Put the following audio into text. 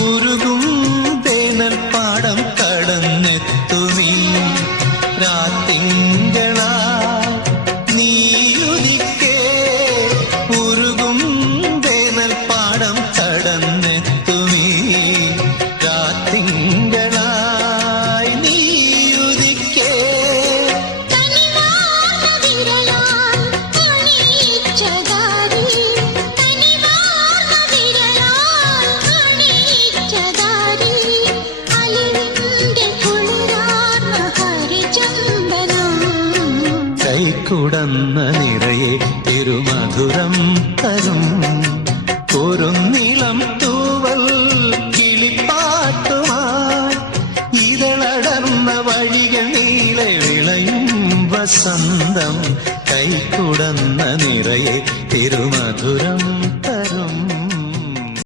ഉരുകും വേനൽ പാടം കടന്നെത്തുമീ രാത്തിങ്കളാ നീയുദിക്കേ. ഉരുകും വേനൽ പാടം കടന്നെത്തുമീ രാത്തിങ്കളായി നീയുദിക്കേ. കൈക്കുടന്ന നിറയെ